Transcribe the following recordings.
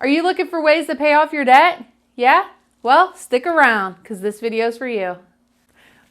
Are you looking for ways to pay off your debt? Yeah? Well, stick around because this video is for you.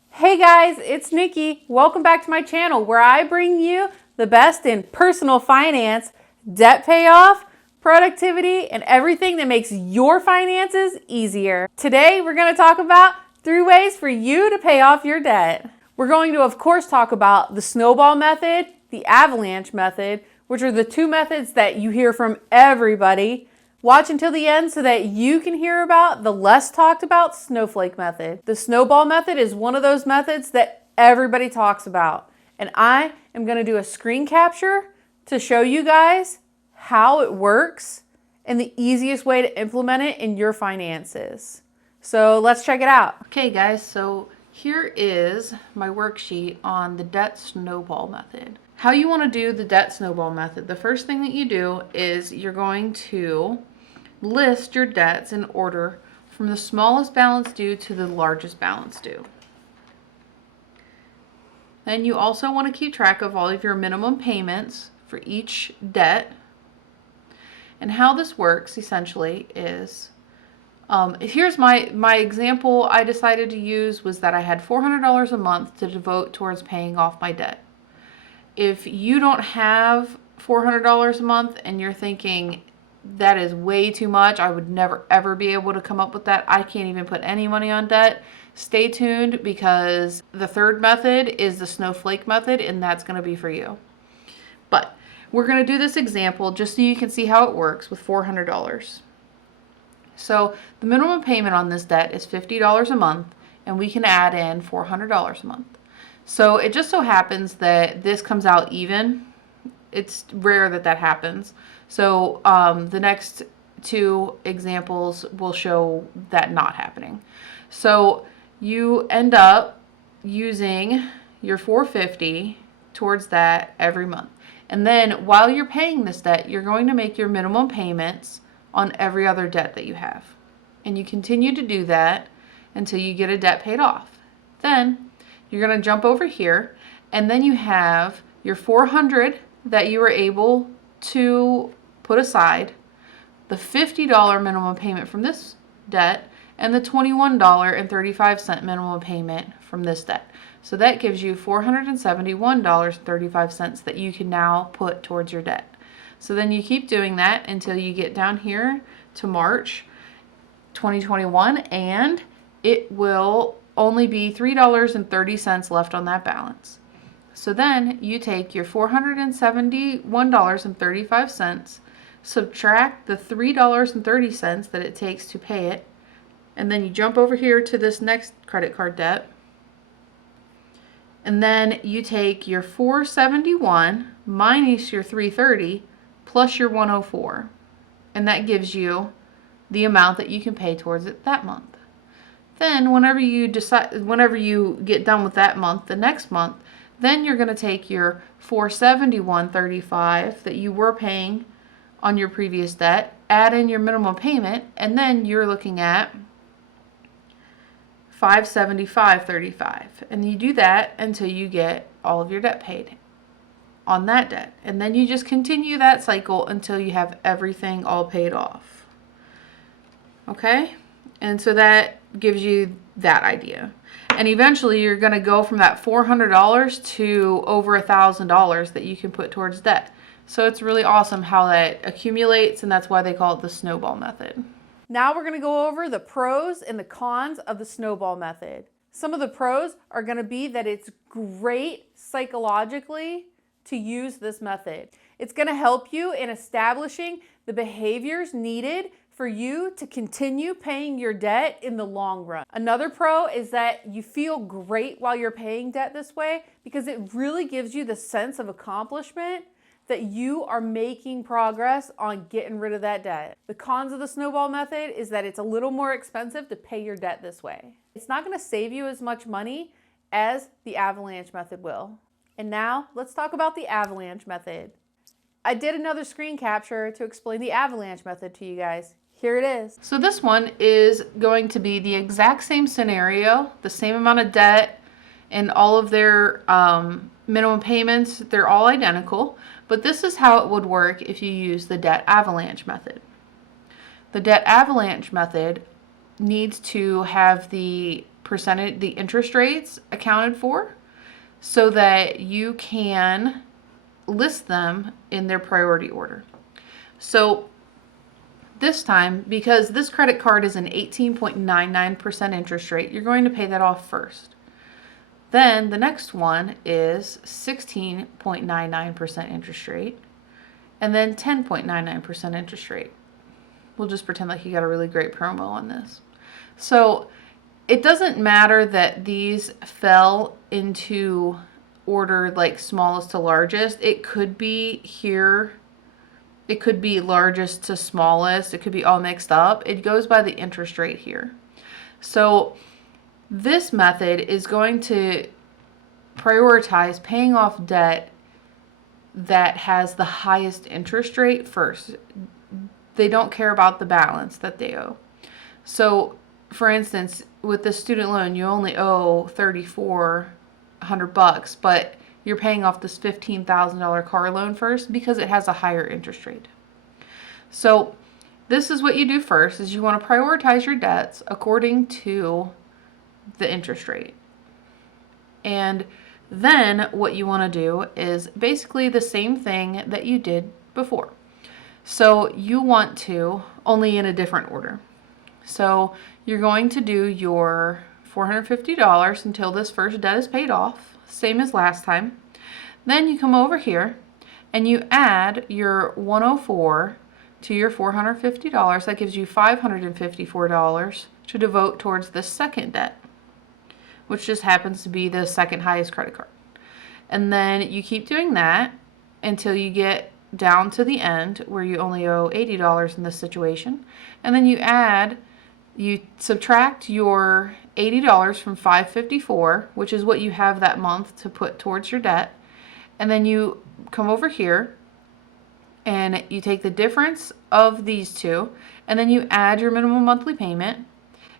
Hey guys, it's Nikki. Welcome back to my channel where I bring you the best in personal finance, debt payoff, productivity, and everything that makes your finances easier. Today, we're going to talk about 3 ways for you to pay off your debt. We're going to, of course, talk about the Snowball method, the Avalanche method, which are the 2 methods that you hear from everybody. Watch until the end so that you can hear about the less talked about Snowflake method. The Snowball method is one of those methods that everybody talks about. And I am going to do a screen capture to show you guys how it works and the easiest way to implement it in your finances. So let's check it out. Okay guys, so here is my worksheet on the debt snowball method. How you want to do the debt snowball method. The first thing that you do is you're going to list your debts in order from the smallest balance due to the largest balance due. Then you also want to keep track of all of your minimum payments for each debt. And how this works essentially is, here's my example I decided to use was that I had $400 a month to devote towards paying off my debt. If you don't have $400 a month and you're thinking that is way too much, I would never ever be able to come up with that, I can't even put any money on debt, stay tuned because the third method is the Snowflake method and that's going to be for you. But we're going to do this example just so you can see how it works with $400. So the minimum payment on this debt is $50 a month and we can add in $400 a month. So it just so happens that this comes out even. It's rare that that happens. So the next 2 examples will show that not happening. So you end up using your $450 towards that every month. And then while you're paying this debt, you're going to make your minimum payments on every other debt that you have. And you continue to do that until you get a debt paid off. Then you're going to jump over here and then you have your $400 that you were able to put aside, the $50 minimum payment from this debt, and the $21.35 minimum payment from this debt. So that gives you $471.35 that you can now put towards your debt. So then you keep doing that until you get down here to March 2021 and it will only be $3.30 left on that balance. So then you take your $471.35, subtract the $3.30 that it takes to pay it, and then you jump over here to this next credit card debt. And then you take your $471 minus your $330 plus your $104. And that gives you the amount that you can pay towards it that month. Then whenever you get done with that month, the next month, then you're going to take your $471.35 that you were paying on your previous debt, add in your minimum payment, and then you're looking at $575.35. And you do that until you get all of your debt paid on that debt. And then you just continue that cycle until you have everything all paid off. Okay? And so that gives you that idea. And eventually you're going to go from that $400 to over $1,000 that you can put towards debt. So it's really awesome how that accumulates, and that's why they call it the snowball method. Now we're going to go over the pros and the cons of the snowball method. Some of the pros are going to be that it's great psychologically to use this method. It's going to help you in establishing the behaviors needed for you to continue paying your debt in the long run. Another pro is that you feel great while you're paying debt this way because it really gives you the sense of accomplishment that you are making progress on getting rid of that debt. The cons of the snowball method is that it's a little more expensive to pay your debt this way. It's not going to save you as much money as the Avalanche method will. And now let's talk about the Avalanche method. I did another screen capture to explain the Avalanche method to you guys. Here it is. So this one is going to be the exact same scenario, the same amount of debt, and all of their minimum payments, they're all identical, but this is how it would work if you use the debt avalanche method. The debt avalanche method needs to have the percentage, the interest rates accounted for so that you can list them in their priority order. So this time, because this credit card is an 18.99% interest rate, you're going to pay that off first. Then the next one is 16.99% interest rate, and then 10.99% interest rate. We'll just pretend like you got a really great promo on this. So it doesn't matter that these fell into order like smallest to largest. It could be here. It could be largest to smallest. It could be all mixed up. It goes by the interest rate here. So this method is going to prioritize paying off debt that has the highest interest rate first. They don't care about the balance that they owe. So, for instance, with the student loan, you only owe $3,400, but you're paying off this $15,000 car loan first because it has a higher interest rate. So, this is what you do first: is you want to prioritize your debts according to the interest rate. And then what you want to do is basically the same thing that you did before. So you want to, only in a different order. So you're going to do your $450 until this first debt is paid off, same as last time. Then you come over here and you add your 104 to your $450. That gives you $554 to devote towards the second debt, which just happens to be the second highest credit card. And then you keep doing that until you get down to the end where you only owe $80 in this situation. And then you subtract your $80 from $554, which is what you have that month to put towards your debt. And then you come over here and you take the difference of these two, and then you add your minimum monthly payment.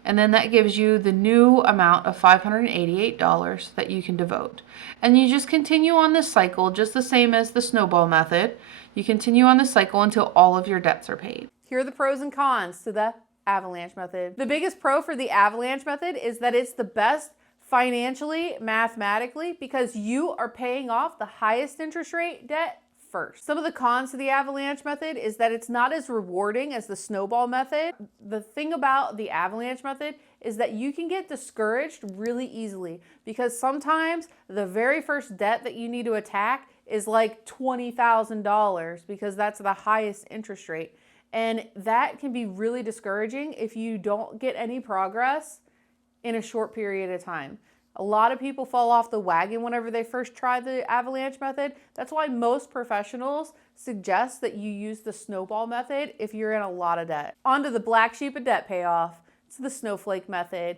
And then that gives you the new amount of $588 that you can devote. And you just continue on this cycle, just the same as the snowball method. You continue on this cycle until all of your debts are paid. Here are the pros and cons to the avalanche method. The biggest pro for the avalanche method is that it's the best financially, mathematically, because you are paying off the highest interest rate debt first. Some of the cons to the avalanche method is that it's not as rewarding as the snowball method. The thing about the avalanche method is that you can get discouraged really easily because sometimes the very first debt that you need to attack is like $20,000 because that's the highest interest rate. And that can be really discouraging if you don't get any progress in a short period of time. A lot of people fall off the wagon whenever they first try the avalanche method. That's why most professionals suggest that you use the snowball method if you're in a lot of debt. On to the black sheep of debt payoff. It's the snowflake method.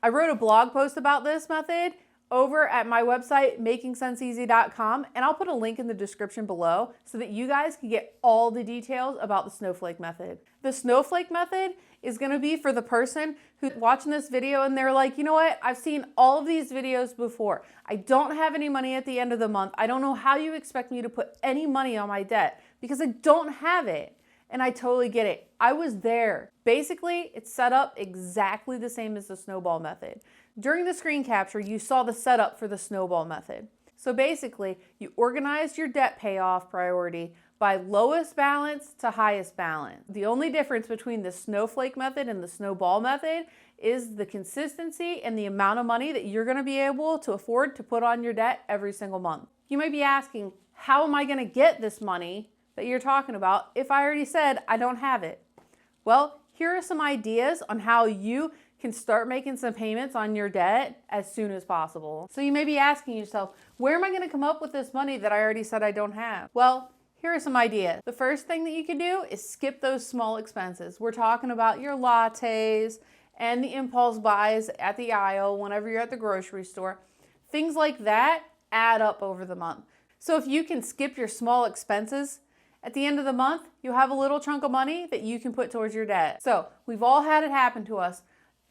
I wrote a blog post about this method over at my website, makingsenseeasy.com, and I'll put a link in the description below so that you guys can get all the details about the snowflake method. The snowflake method is going to be for the person who's watching this video and they're like, you know what? I've seen all of these videos before. I don't have any money at the end of the month. I don't know how you expect me to put any money on my debt because I don't have it. And I totally get it. I was there. Basically, it's set up exactly the same as the snowball method. During the screen capture, you saw the setup for the snowball method. So basically, you organized your debt payoff priority by lowest balance to highest balance. The only difference between the snowflake method and the snowball method is the consistency and the amount of money that you're gonna be able to afford to put on your debt every single month. You might be asking, how am I gonna get this money that you're talking about if I already said I don't have it? Well, here are some ideas on how you can start making some payments on your debt as soon as possible. So you may be asking yourself, where am I gonna come up with this money that I already said I don't have? Well, here are some ideas. The first thing that you can do is skip those small expenses. We're talking about your lattes and the impulse buys at the aisle whenever you're at the grocery store. Things like that add up over the month. So if you can skip your small expenses, at the end of the month, you'll have a little chunk of money that you can put towards your debt. So we've all had it happen to us.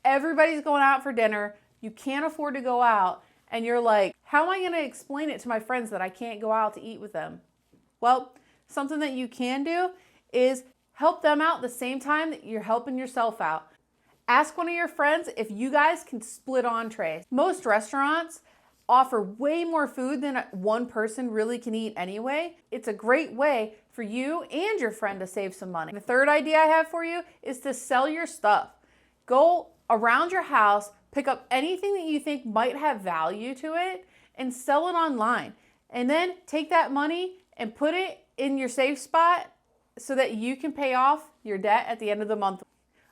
Everybody's going out for dinner. You can't afford to go out. And you're like, how am I going to explain it to my friends that I can't go out to eat with them? Well, something that you can do is Help them out the same time that you're helping yourself out. Ask one of your friends if you guys can split entrees. Most restaurants offer way more food than one person really can eat anyway. It's a great way for you and your friend to save some money. The third idea I have for you is to sell your stuff. Go around your house, pick up anything that you think might have value to it and sell it online. And then take that money and put it in your safe spot so that you can pay off your debt at the end of the month.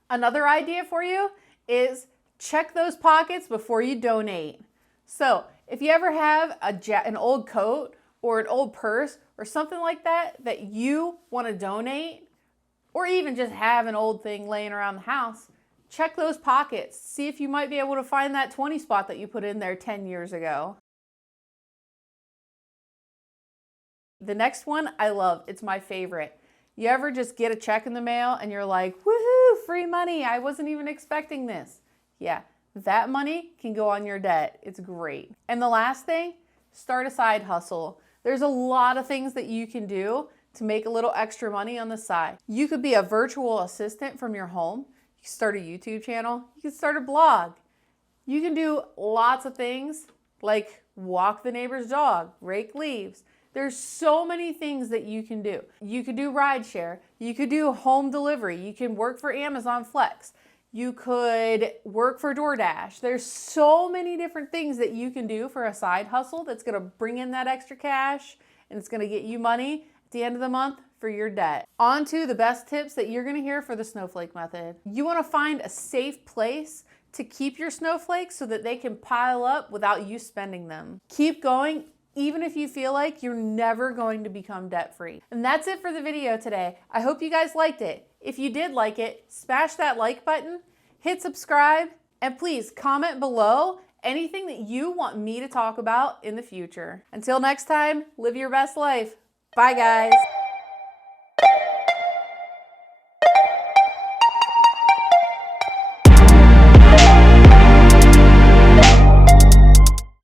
Another idea for you is check those pockets before you donate. So if you ever have an old coat or an old purse or something like that that you want to donate, or even just have an old thing laying around the house, check those pockets. See if you might be able to find that 20 spot that you put in there 10 years ago. The next one I love. It's my favorite. You ever just get a check in the mail and you're like, woohoo, free money. I wasn't even expecting this. Yeah, that money can go on your debt. It's great. And the last thing, start a side hustle. There's a lot of things that you can do to make a little extra money on the side. You could be a virtual assistant from your home. You can start a YouTube channel. You can start a blog. You can do lots of things like walk the neighbor's dog, rake leaves. There's so many things that you can do. You could do rideshare. You could do home delivery. You can work for Amazon Flex. You could work for DoorDash. There's so many different things that you can do for a side hustle that's going to bring in that extra cash and it's going to get you money at the end of the month for your debt. On to the best tips that you're going to hear for the snowflake method. You want to find a safe place to keep your snowflakes so that they can pile up without you spending them. Keep going even if you feel like you're never going to become debt-free. And that's it for the video today. I hope you guys liked it. If you did like it, smash that like button, hit subscribe, and please comment below anything that you want me to talk about in the future. Until next time, live your best life. Bye, guys.